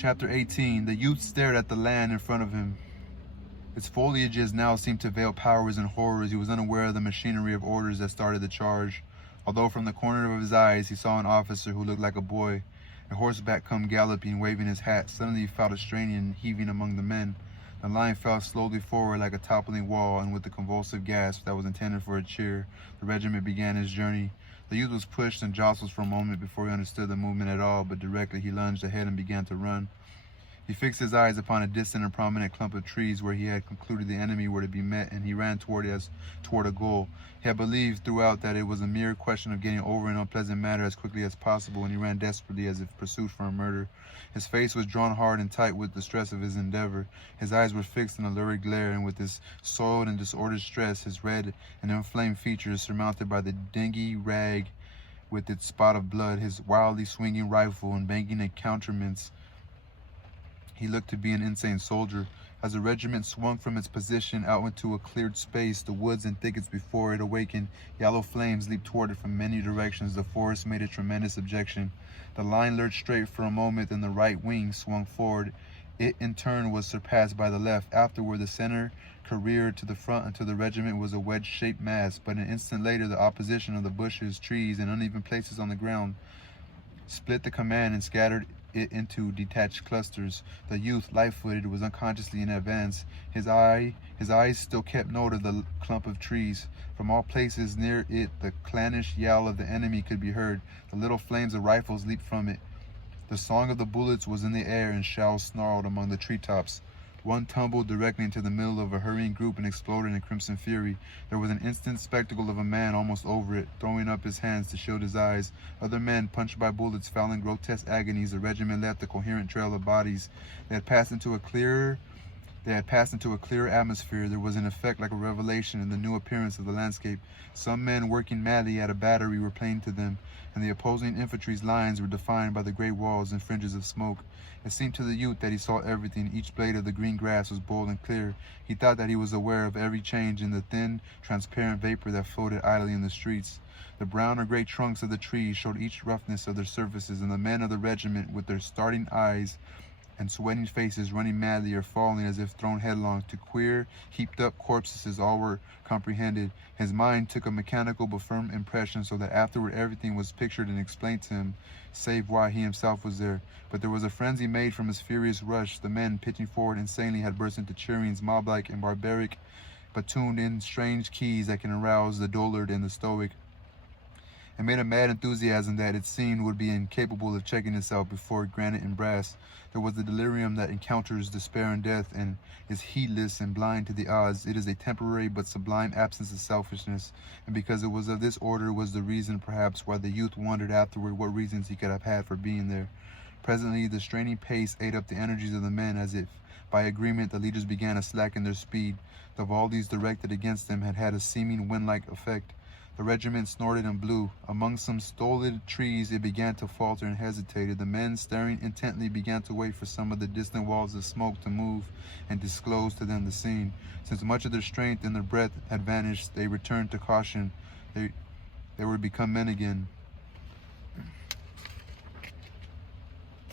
Chapter 18. The youth stared at the land in front of him. Its foliages now seemed to veil powers and horrors. He was unaware of the machinery of orders that started the charge. Although from the corner of his eyes he saw an officer who looked like a boy, a horseback come galloping, waving his hat. Suddenly he felt a straining and heaving among the men. The line fell slowly forward like a toppling wall, and with the convulsive gasp that was intended for a cheer, the regiment began its journey. The youth was pushed and jostled for a moment before he understood the movement at all, but directly he lunged ahead and began to run. He fixed his eyes upon a distant and prominent clump of trees where he had concluded the enemy were to be met, and he ran toward it as toward a goal. He had believed throughout that it was a mere question of getting over an unpleasant matter as quickly as possible, and he ran desperately as if pursued for a murder. His face was drawn hard and tight with the stress of his endeavor. His eyes were fixed in a lurid glare, and with his soiled and disordered stress, his red and inflamed features surmounted by the dingy rag with its spot of blood, his wildly swinging rifle and banging accoutrements, he looked to be an insane soldier. As the regiment swung from its position out into a cleared space, the woods and thickets before it awakened. Yellow flames leaped toward it from many directions. The forest made a tremendous objection. The line lurched straight for a moment, then the right wing swung forward. It in turn was surpassed by the left. Afterward, the center careered to the front until the regiment was a wedge-shaped mass. But an instant later, the opposition of the bushes, trees, and uneven places on the ground split the command and scattered it into detached clusters. The youth, light-footed, was unconsciously in advance. His eyes still kept note of the clump of trees. From all places near it, the clannish yell of the enemy could be heard. The little flames of rifles leaped from it. The song of the bullets was in the air, and shells snarled among the treetops. One tumbled directly into the middle of a hurrying group and exploded in crimson fury. There was an instant spectacle of a man almost over it, throwing up his hands to shield his eyes. Other men, punched by bullets, fell in grotesque agonies. The regiment left a coherent trail of bodies. They had passed into a clearer atmosphere. There was an effect like a revelation in the new appearance of the landscape. Some men working madly at a battery were plain to them, and the opposing infantry's lines were defined by the great walls and fringes of smoke. It seemed to the youth that he saw everything. Each blade of the green grass was bold and clear. He thought that he was aware of every change in the thin, transparent vapor that floated idly in the streets. The brown or gray trunks of the trees showed each roughness of their surfaces, and the men of the regiment, with their starting eyes and sweating faces, running madly or falling as if thrown headlong to queer, heaped-up corpses, all were comprehended. His mind took a mechanical but firm impression, so that afterward everything was pictured and explained to him, save why he himself was there. But there was a frenzy made from his furious rush. The men, pitching forward insanely, had burst into cheerings, mob-like and barbaric, but tuned in strange keys that can arouse the dullard and the stoic, and made a mad enthusiasm that it seemed would be incapable of checking itself before granite and brass. There was the delirium that encounters despair and death, and is heedless and blind to the odds. It is a temporary but sublime absence of selfishness, and because it was of this order was the reason, perhaps, why the youth wondered afterward what reasons he could have had for being there. Presently, the straining pace ate up the energies of the men, as if, by agreement, the leaders began to slacken their speed. The volleys directed against them had had a seeming wind-like effect. The regiment snorted and blew. Among some stolid trees it began to falter and hesitated. The men, staring intently, began to wait for some of the distant walls of smoke to move and disclose to them the scene. Since much of their strength and their breath had vanished, they returned to caution. They were become men again.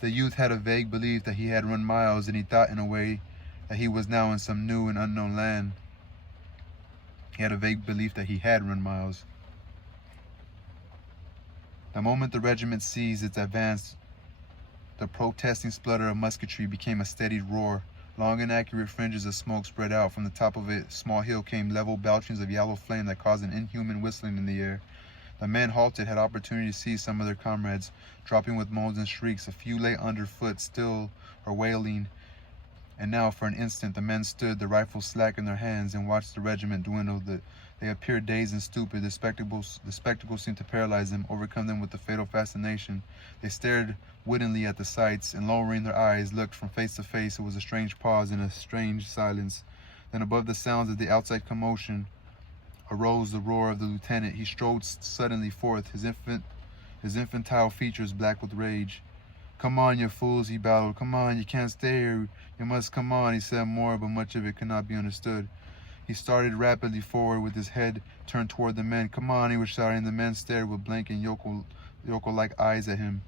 The youth had a vague belief that he had run miles, and he thought in a way that he was now in some new and unknown land. He had a vague belief that he had run miles. The moment the regiment ceased its advance, the protesting splutter of musketry became a steady roar. Long and accurate fringes of smoke spread out. From the top of a small hill came level belchings of yellow flame that caused an inhuman whistling in the air. The men halted, had opportunity to see some of their comrades, dropping with moans and shrieks. A few lay underfoot, still or wailing. And now, for an instant, the men stood, the rifles slack in their hands, and watched the regiment dwindle. They appeared dazed and stupid. The spectacle seemed to paralyze them, overcome them with the fatal fascination. They stared woodenly at the sights, and lowering their eyes, looked from face to face. It was a strange pause and a strange silence. Then, above the sounds of the outside commotion, arose the roar of the lieutenant. He strode suddenly forth, his infantile features black with rage. "Come on, you fools," he bellowed. "Come on, you can't stay here. You must come on," he said more, but much of it could not be understood. He started rapidly forward with his head turned toward the men. "Come on," he was shouting. The men stared with blank and yokel-like eyes at him.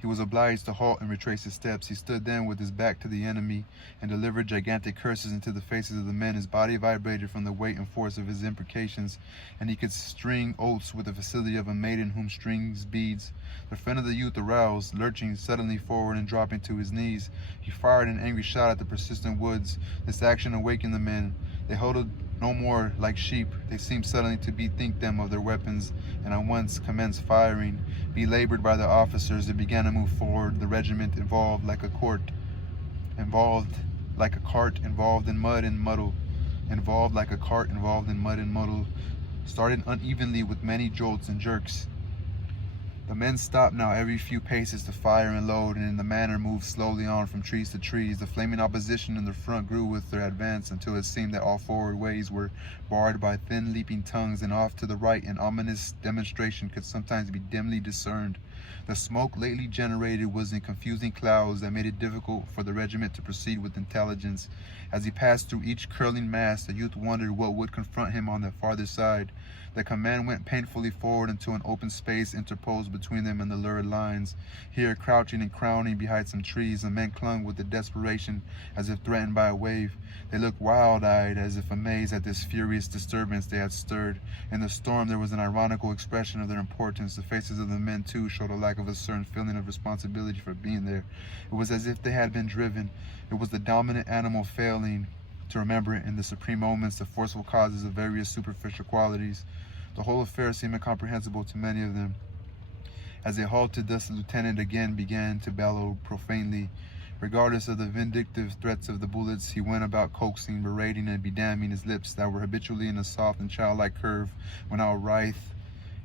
He was obliged to halt and retrace his steps. He stood then with his back to the enemy and delivered gigantic curses into the faces of the men. His body vibrated from the weight and force of his imprecations, and he could string oaths with the facility of a maiden whom strings beads. The friend of the youth aroused, lurching suddenly forward and dropping to his knees. He fired an angry shot at the persistent woods. This action awakened the men. They huddled no more like sheep. They seemed suddenly to bethink them of their weapons, and at once commenced firing. Belabored by the officers, they began to move forward. The regiment involved like a cart involved in mud and muddle, started unevenly with many jolts and jerks. The men stopped now every few paces to fire and load, and in the manner moved slowly on from trees to trees. The flaming opposition in the front grew with their advance until it seemed that all forward ways were barred by thin leaping tongues, and off to the right an ominous demonstration could sometimes be dimly discerned. The smoke lately generated was in confusing clouds that made it difficult for the regiment to proceed with intelligence. As he passed through each curling mass, the youth wondered what would confront him on the farther side. The command went painfully forward into an open space interposed between them and the lurid lines. Here, crouching and crowning behind some trees, the men clung with a desperation as if threatened by a wave. They looked wild-eyed, as if amazed at this furious disturbance they had stirred. In the storm there was an ironical expression of their importance. The faces of the men, too, showed a lack of a certain feeling of responsibility for being there. It was as if they had been driven. It was the dominant animal failing to remember in the supreme moments the forceful causes of various superficial qualities. The whole affair seemed incomprehensible to many of them. As they halted thus, the lieutenant again began to bellow profanely. Regardless of the vindictive threats of the bullets, he went about coaxing, berating, and bedamning. His lips, that were habitually in a soft and childlike curve, went out writhed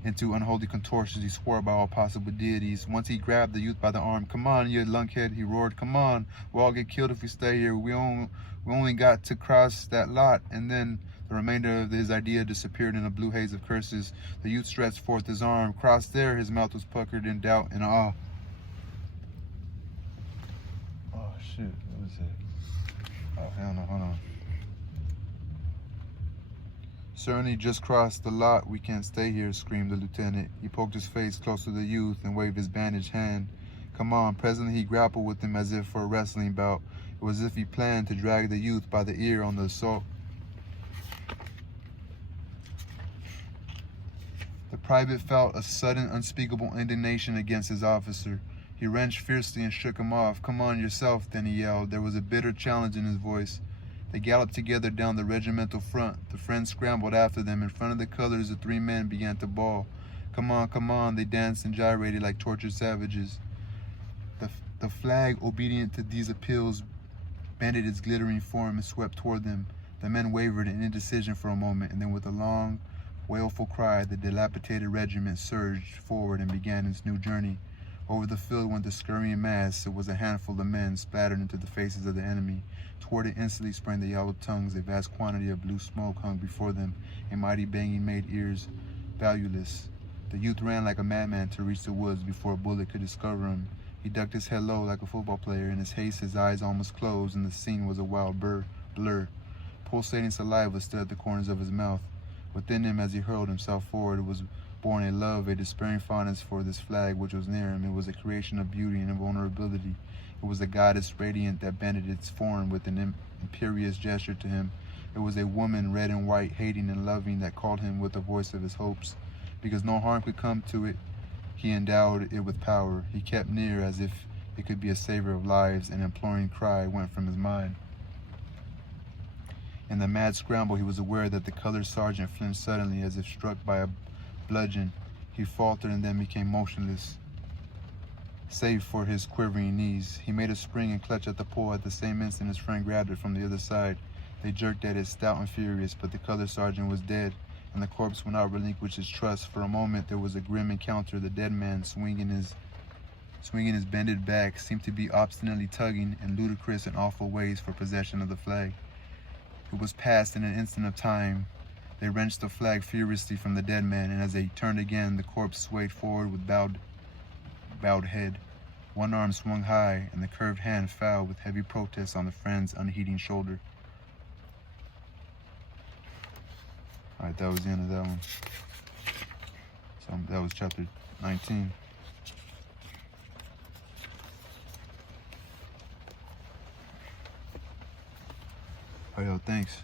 into unholy contortions. He swore by all possible deities. Once he grabbed the youth by the arm. "Come on, you lunkhead," he roared. "Come on. We'll all get killed if we stay here. We only got to cross that lot." And then the remainder of his idea disappeared in a blue haze of curses. The youth stretched forth his arm. "Cross there." His mouth was puckered in doubt and awe. Oh, shit. What was it? Oh, hell no. Hold on. "Certainly just crossed the lot. We can't stay here," screamed the lieutenant. He poked his face close to the youth and waved his bandaged hand. "Come on." Presently he grappled with him as if for a wrestling bout. It was as if he planned to drag the youth by the ear on the assault. The private felt a sudden unspeakable indignation against his officer. He wrenched fiercely and shook him off. "Come on yourself," then he yelled. There was a bitter challenge in his voice. They galloped together down the regimental front. The friends scrambled after them. In front of the colors, the three men began to bawl. "Come on, come on." They danced and gyrated like tortured savages. The flag, obedient to these appeals, bended its glittering form and swept toward them. The men wavered in indecision for a moment, and then with a long, wailful cry, the dilapidated regiment surged forward and began its new journey. Over the field went the scurrying mass. It was a handful of men splattered into the faces of the enemy. Toward it instantly sprang the yellow tongues. A vast quantity of blue smoke hung before them. A mighty banging made ears valueless. The youth ran like a madman to reach the woods before a bullet could discover him. He ducked his head low like a football player. In his haste, his eyes almost closed, and the scene was a wild blur. Pulsating saliva stood at the corners of his mouth. Within him, as he hurled himself forward, was born a love, a despairing fondness for this flag which was near him. It was a creation of beauty and invulnerability. It was a goddess radiant that bended its form with an imperious gesture to him. It was a woman, red and white, hating and loving, that called him with the voice of his hopes. Because no harm could come to it, he endowed it with power. He kept near as if it could be a saver of lives. An imploring cry went from his mind. In the mad scramble, he was aware that the colored sergeant flinched suddenly as if struck by a bludgeon. He faltered and then became motionless, save for his quivering knees. He made a spring and clutched at the pole. At the same instant, his friend grabbed it from the other side. They jerked at it, stout and furious, but the colored sergeant was dead, and the corpse would not relinquish its trust. For a moment, there was a grim encounter. The dead man, swinging his bended back, seemed to be obstinately tugging in ludicrous and awful ways for possession of the flag. It was past in an instant of time. They wrenched the flag furiously from the dead man, and as they turned again, the corpse swayed forward with bowed head. One arm swung high, and the curved hand fell with heavy protest on the friend's unheeding shoulder. All right, that was the end of that one. So that was chapter 19. Oh, yo, thanks.